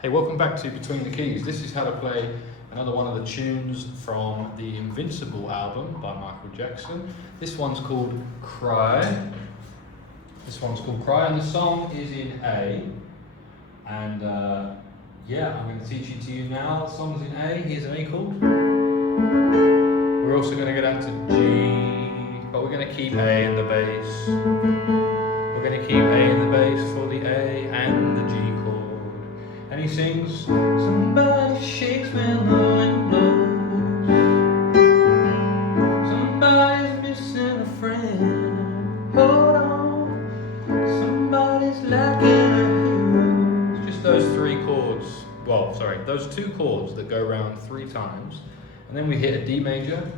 Hey, welcome back to Between the Keys. This is how to play another one of the tunes from the Invincible album by Michael Jackson. This one's called Cry. And the song is in A. And I'm going to teach it to you now. The song's in A. Here's an A chord. We're also going to go down to G, but we're going to keep A in the bass. We're going to keep A in the bass for the A and the G chord. And he sings, somebody shakes when the wind blows, somebody's missing a friend, hold on, somebody's lacking a hero. Just those those two chords that go around 3 times, and then we hit a D major,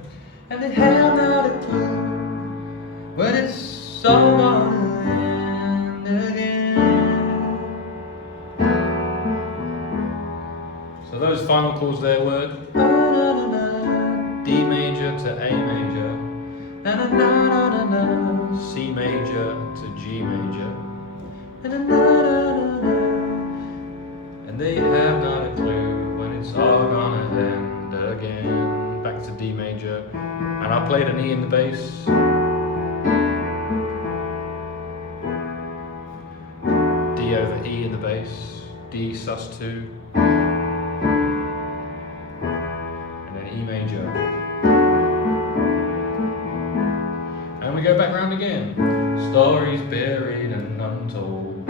and they have not a clue, but it's all gonna end again. So those final chords there were D major to A major, C major to G major, and they have not a clue when it's all gonna end again. Back to D major, and I played an E in the bass, D over E in the bass, D sus2, E major, and we go back round again. Stories buried and untold,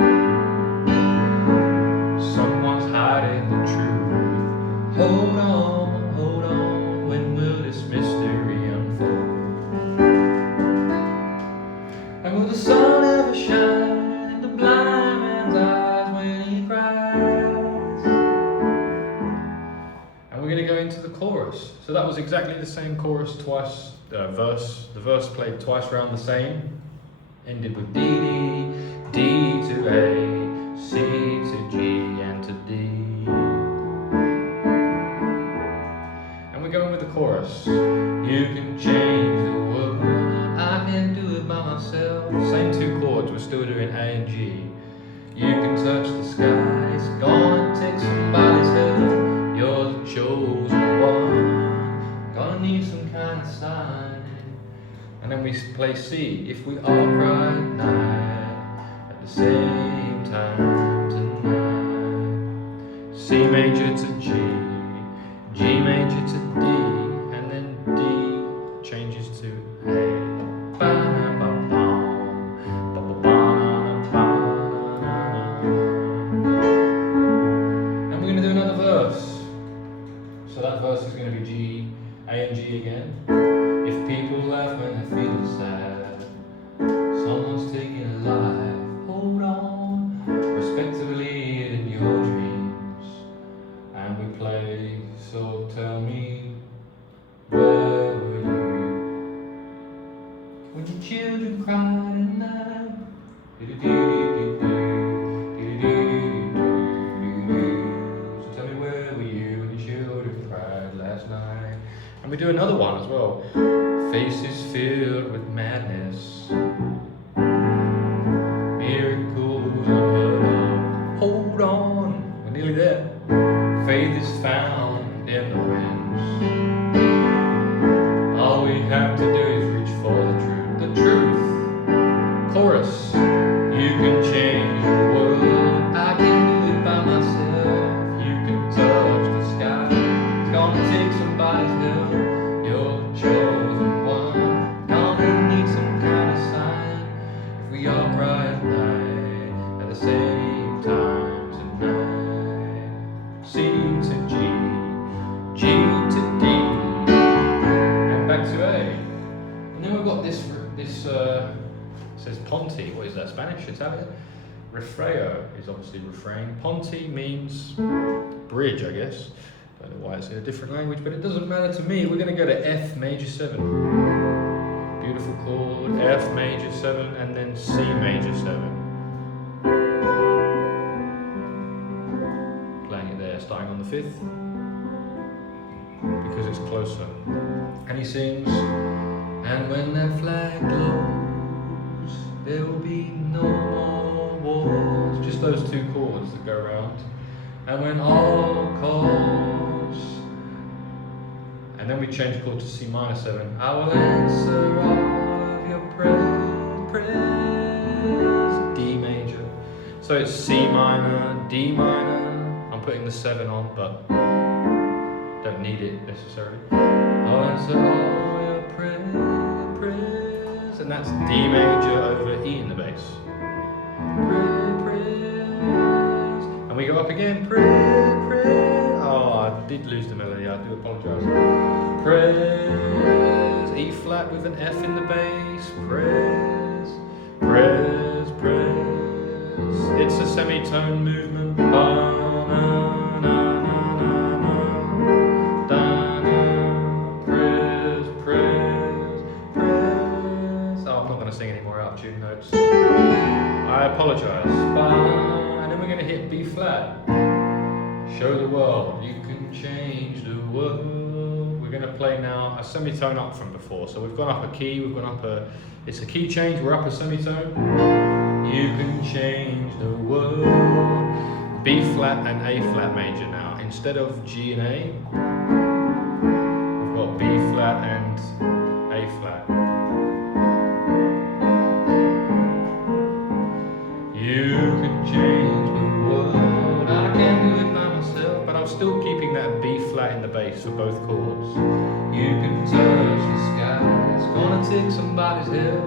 someone's hiding the truth. Hold on, when will this mystery unfold? And will the sun ever shine in the blind man's eyes when he cries? And we're going to go into the chorus. So that was exactly the same chorus twice, the verse played twice round the same, ended with D, D to A, C to G and to D. And we're going with the chorus. You can change the world, I can do it by myself. Same 2 chords, we're still doing A and G. You can touch the sky, it's gonna take somebody's help. You're the chosen one, gonna need some kind of sign. And then we play C. If we all cry at night, at the same time tonight. C major to G, G major to D, and then D changes to A. And we're gonna do another verse. So that verse is going to be G, A and G again. If people laugh when they're feeling sad, someone's taking a life, hold on, respectively in your dreams. And we play, so tell me, where were you when your children cried at night? And we do another one as well. Faces filled with madness, miracles unheard of. Hold on, we're nearly there. Faith is found in the winds. All we have to do is reach for the truth. The truth. Chorus. You can change the world, I can do it by myself. You can touch the sky, it's gonna take somebody's help. You're the chosen one, gonna need some kind of sign. If we all cry at night, at the same time tonight. C to G, G to D, and back to A. And then we've got this says Ponte. What is that, Spanish, Italian? Refrain is obviously refrain. Ponte means bridge, I guess. Don't know why it's in a different language, but it doesn't matter to me. We're going to go to F major 7. Beautiful chord, F major 7, and then C major 7. Playing it there, starting on the 5th, because it's closer. And he sings, and when that flag glows, there will be no more wars. Just those 2 chords that go around. And when all calls, and then we change chord to C minor 7. I will answer all of your prayers. D major. So it's C minor, D minor. I'm putting the 7 on, but don't need it necessarily. I'll answer all your prayers. And that's D major over E in the bass. Prayers. And we go up again. Prayers. Oh, I did lose the melody. I do apologise. Prayers. E flat with an F in the bass. Prayers. Prayers. Prayers. It's a semitone movement. Na, na, na, na, na, da, na. Prayers. Prayers. Prayers. Oh, I'm not going to sing any more out of tune notes. I apologise. And then we're going to hit B flat. Show the world you can change the world. We're going to play now a semitone up from before. So we've gone up a key, we've gone up it's a key change, we're up a semitone. You can change the world. B flat and A flat major now. Instead of G and A, we've got B flat and A flat. You can change the world. I can do it by myself, but I'm still keeping that B flat in the bass for both chords. You can touch the sky. It's gonna take somebody's help.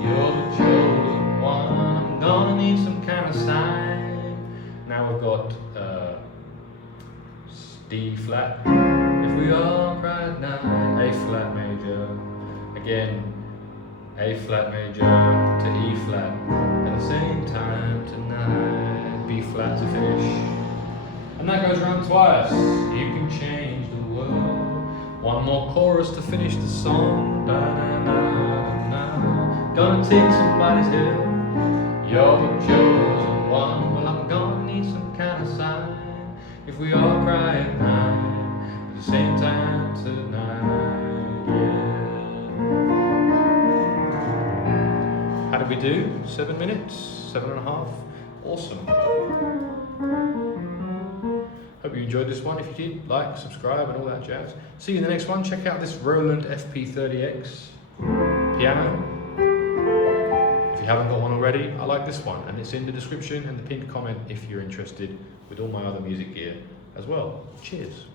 You're the chosen one. I'm gonna need some kind of sign. Now we've got D flat. If we all cry at night. A flat major. Again. A flat major to E flat at the same time tonight. B flat to finish. And that goes round twice. You can change the world. One more chorus to finish the song. Da, na, na, na. Gonna take somebody's help. You're the chosen one. Well, I'm gonna need some kind of sign. If we all cry at night at the same time tonight. Yeah. How did we do? 7 minutes? 7.5? Awesome. Hope you enjoyed this one. If you did, like, subscribe and all that jazz. See you in the next one. Check out this Roland FP-30X piano. If you haven't got one already, I like this one. And it's in the description and the pinned comment if you're interested with all my other music gear as well. Cheers.